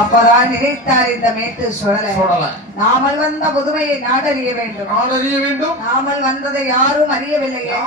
அப்பதான் நினைத்தார் இந்த மேட்டு சுழல. நாமல் வந்த புதுமையை நாடறிய வேண்டும். நான் அறிய வேண்டும். நாமல் வந்ததை யாரும் ஐயா,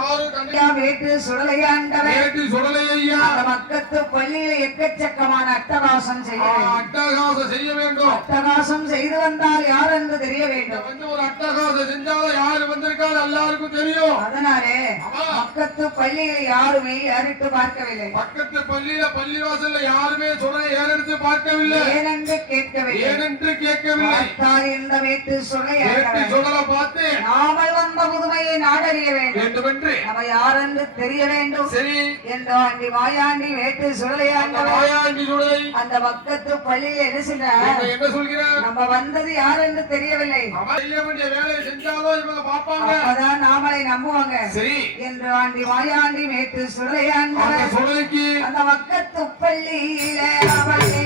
மேட்டு சுடலையாண்டவன் நேற்று சுடலை ஐயா மக்கத்து பள்ளியில எக்கச்சக்கமான அட்டகாசம் செய்ய அட்டகாசம் செய்ய வேண்டும். அட்டகாசம் செய்து வந்தால் யார் என்று தெரிய வேண்டும். வந்து ஒரு அட்டகாசம் செஞ்சாலும் யாரு வந்திருக்காது எல்லாருக்கும் தெரியும். அதனாலே ஆமா. மக்கத்து பள்ளியை யாருமே ஏறிட்டு பார்க்கவில்லை. பக்கத்து பள்ளியில பள்ளிவாசல்ல யாருமே சுடலை ஏறெடுத்து பார்க்கவில்லை. ஏனென்று கேட்கவில்லை. ஏனென்று கேட்கவில்லை. பார்த்தால் இந்த வீட்டு சுழையாண்டவன் சுடலை பார்த்து நாமல் வந்த புதுமையை நாடறிய வேண்டும். வேண்டுமென்று. நம்ம யாரென்று தெரிய வேண்டும். சரி. என்றோ மாயாண்டி வேட்டு மாயாண்டி சுடலை. அந்த பக்கத்து பள்ளியில் என்ன செய்றார்? என்ன சொல்கிறார் நம்ம வந்தது யார் என்று தெரியவில்லை வேலையை செஞ்சாலும் இவங்க பார்ப்பாங்க. அப்பதான் நாமளை நம்புவாங்க. சரி. என்று ஆண்டி மாயாண்டி வேட்டு அந்த சுடலையாண்டவன் சுடலைக்கு அந்த பக்கத்து பள்ளியில அவளே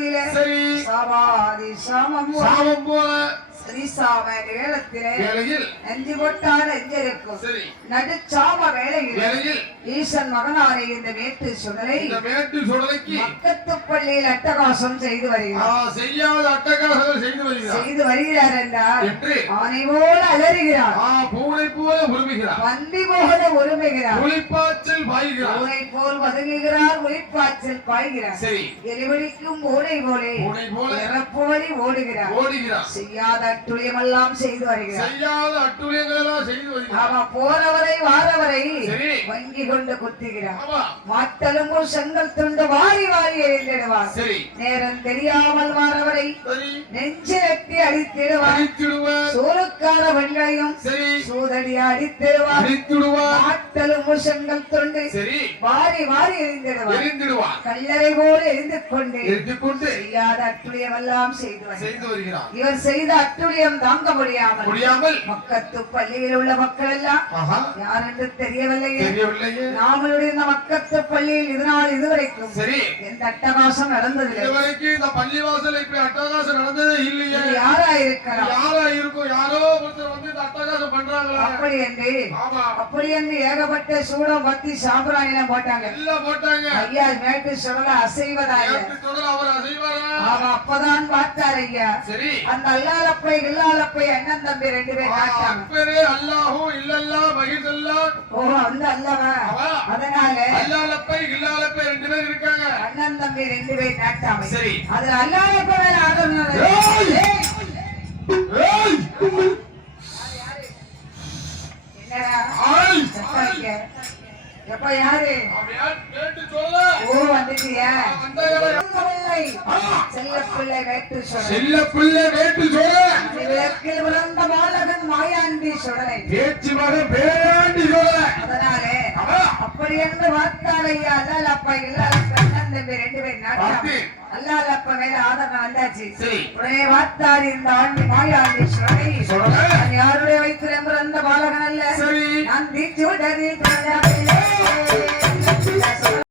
திருவதிலே சரி. சமாதி சாமம் சாபம் போல. சரிசாம வேளையில் நெஞ்சு கொட்டால் நெஞ்சிருக்கும் சரி. நடுச்சாம வேளையில். ஈசன் மகனாரை இந்த மேட்டு சுடலை இந்த மேட்டு சுடலைக்கு மக்கத்து பள்ளியில் அட்டகாசம் செய்து வருகிறார். செய்யாத அட்டகாசங்கள் செய்து வருகிறார். செய்து வருகிறார் என்றால் என்று ஆனை போல அலறுகிறார். பூனை போல உருமுகிறார் வந்தி போல உரிமைகிறார் புலிப்பாய்ச்சல் பாய்கிறார். பூனை போல் வதங்குகிறார் ஒளிப்பாய்ச்சல் பாய்கிறார். சரி. எரிவழிக்கும் ஓடை போலே பூனை போல இறப்பு வழி ஓடுகிறார். ஓடுகிறார். செய்யாத அட்டுழியமெல்லாம் செய்து வருகிறார். செய்யாத அட்டுழியங்கள் எல்லாம் செய்து வருகிறார். ஆமா போறவரை வாரவரை சரி. குத்துகிறார். ஆமா. மாட்டெலும்பு செங்கல் துண்டு வாரி வாரி எறிந்திடுவார். சரி. நேரம் தெரியாமல் வாரவரை சரி. நெஞ்சிரட்டி அடித்திடுவார். சோறுக்கார வெண்களையும் சரி. சூதடி அடித்திடுவார். மாட்டெலும்பு செங்கல் துண்டு வாரி வாரி எரிந்திடுவார் கல்லறை போல எரிந்து கொண்டு செய்யாத செய்து வருகிறார். செய்து வருகிறார். இவர் செய்த அட்டுழியம் தாங்க முடியாமல் மக்கத்து பள்ளியில் உள்ள மக்கள் எல்லாம் யார் என்று தெரியவில்லையே. தெரியவில்லையே. நாமளுடைய இந்த மக்கத்து பள்ளியில் இதனால் இதுவரைக்கும் சரி. எந்த அட்டகாசம் நடந்ததில்லை. இதுவரைக்கும் இந்த பள்ளிவாசல் இப்படி அட்டகாசம் நடந்ததே இல்லையே. யாரா இருக்கலாம்? யாரா இருக்கும் யாரோ ஒருத்தர் வந்து இந்த அட்டகாசம் பண்றாங்களா. அப்படி என்று அப்படி என்று ஏகப்பட்ட சூடம் பத்தி சாம்பிராணிலாம் போட்டாங்க. எல்லாம் போட்டாங்க. ஐயா மேட்டு சுடல தொடர் அவர் அசைவாரா? அப்பதான் பார்த்தார் ஐயா. சரி. அந்த அல்லாலப்பை இல்லாலப்பை அண்ணன் தம்பி ரெண்டு பேர் காட்டாங்க. அப்பரே அல்லாஹூ இல்லல்லா மகிழ்ந்தல்லா. ஓ அந்த அல்லவா. அதனால அல்லாலப்பை இல்லாலப்பை ரெண்டு பேர் இருக்காங்க. அண்ணன் தம்பி ரெண்டு பேர் நாட்டாமை. சரி. அதுல அல்லாலப்பை வேற ஆதரவு. எப்ப யாரு? ஓ வந்துட்டியா. செல்ல பிள்ளை வேட்டு சொல்ல செல்ல பிள்ளை வேட்டு சொல்ல விளக்கில் விழுந்த பாலகன் மாயாண்டி பேச்சு பேராண்டி சொல்ல அதனாலே அப்படி என்று வார்த்தாலையா அல்லால் அப்பா இல்லாத கண்ணன் தம்பி ரெண்டு பேர் நாட்டம் அப்பா மேல ஆதரவு வந்தாச்சு. உடனே வார்த்தாடி இந்த ஆண்டி மாயாண்டி. நான் யாருடைய பாலகன் அல்ல? நான் தீச்சு